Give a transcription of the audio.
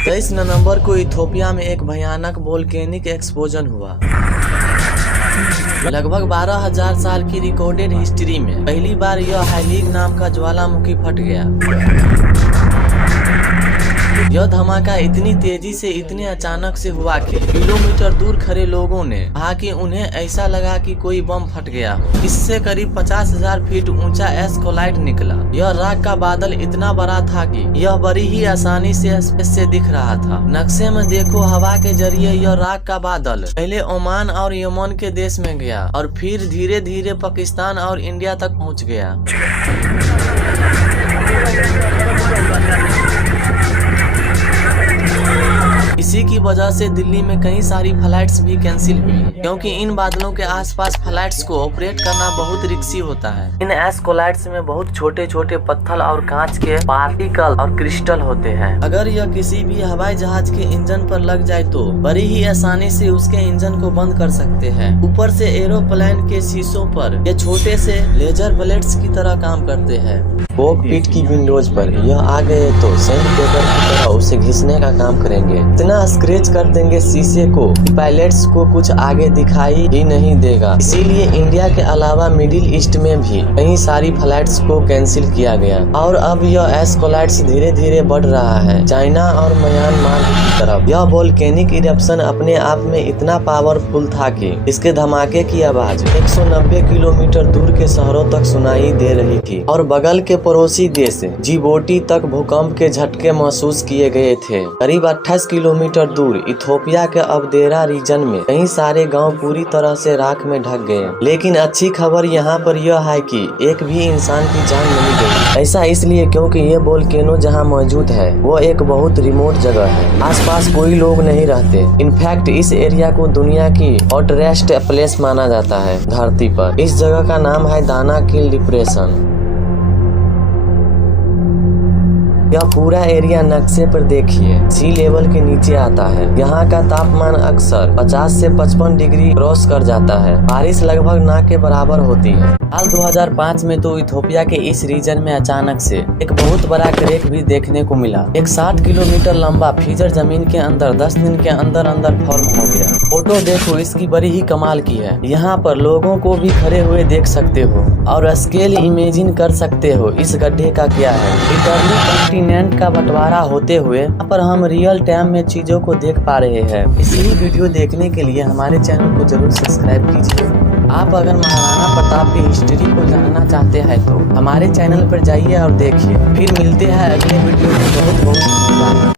23 नवंबर को इथोपिया में एक भयानक वोल्केनिक एक्सप्लोजन हुआ। लगभग 12,000 साल की रिकॉर्डेड हिस्ट्री में पहली बार यह हाइलिग नाम का ज्वालामुखी फट गया। यह धमाका इतनी तेजी से इतने अचानक से हुआ कि किलोमीटर दूर खड़े लोगों ने कहा कि उन्हें ऐसा लगा कि कोई बम फट गया। इससे करीब 50,000 फीट ऊंचा एस्कोलाइट निकला। यह राख का बादल इतना बड़ा था कि यह बड़ी ही आसानी से स्पेस से दिख रहा था। नक्शे में देखो, हवा के जरिए यह राख का बादल पहले ओमान और यमन के देश में गया और फिर धीरे धीरे पाकिस्तान और इंडिया तक पहुँच गया। इसी की वजह से दिल्ली में कई सारी फ्लाइट्स भी कैंसिल हुई, क्योंकि इन बादलों के आसपास फ्लाइट्स को ऑपरेट करना बहुत रिस्की होता है। इन एस्कोलाइट्स में बहुत छोटे छोटे पत्थर और कांच के पार्टिकल और क्रिस्टल होते हैं। अगर यह किसी भी हवाई जहाज के इंजन पर लग जाए तो बड़ी ही आसानी से उसके इंजन को बंद कर सकते हैं। ऊपर से एरोप्लेन के शीशों पर ये छोटे से लेजर ब्लेड्स की तरह काम करते हैं। कॉकपिट की विंडोज पर यह आ गए तो सैंड पेपर की तरह उसे घिसने का काम करेंगे। इतना स्क्रैच कर देंगे शीशे को कि पायलट्स को कुछ आगे दिखाई ही नहीं देगा। इसीलिए इंडिया के अलावा मिडिल ईस्ट में भी कई सारी फ्लाइट्स को कैंसिल किया गया और अब यह एस्कोलाइट्स धीरे धीरे बढ़ रहा है चाइना और म्यांमार की तरफ। यह वोल्केनिक इरप्शन अपने आप में इतना पावरफुल था कि इसके धमाके की आवाज 190 किलोमीटर दूर के शहरों तक सुनाई दे रही थी और बगल के पड़ोसी देश जिबूटी तक भूकंप के झटके महसूस किए गए थे। करीब 28 किलोमीटर दूर इथोपिया के अबदेरा रीजन में कई सारे गांव पूरी तरह से राख में ढक गए। लेकिन अच्छी खबर यहाँ पर यह है कि एक भी इंसान की जान नहीं गई। ऐसा इसलिए क्योंकि ये वोल्केनो जहाँ मौजूद है वो एक बहुत रिमोट जगह है। आसपास कोई लोग नहीं रहते। इनफैक्ट इस एरिया को दुनिया की हॉटेस्ट प्लेस माना जाता है धरती पर। इस जगह का नाम है दानाकिल डिप्रेशन। यह पूरा एरिया नक्शे पर देखिए सी लेवल के नीचे आता है। यहाँ का तापमान अक्सर 50 से 55 डिग्री क्रॉस कर जाता है। बारिश लगभग ना के बराबर होती है। साल 2005 में तो इथोपिया के इस रीजन में अचानक से एक बहुत बड़ा क्रैक भी देखने को मिला। एक 60 किलोमीटर लंबा फीचर जमीन के अंदर 10 दिन के अंदर फॉर्म हो गया। फोटो देखो, इसकी बड़ी ही कमाल की है। यहाँ पर लोगों को भी खड़े हुए देख सकते हो और स्केल इमेजिन कर सकते हो इस गड्ढे का क्या है। लिटरली कॉन्टिनेंट का बंटवारा होते हुए यहाँ पर हम रियल टाइम में चीजों को देख पा रहे हैं। इसी वीडियो देखने के लिए हमारे चैनल को जरूर सब्सक्राइब कीजिए। आप अगर महाराणा प्रताप की हिस्ट्री को जानना चाहते हैं तो हमारे चैनल पर जाइए और देखिए। फिर मिलते हैं अगले वीडियो में। बहुत बहुत धन्यवाद।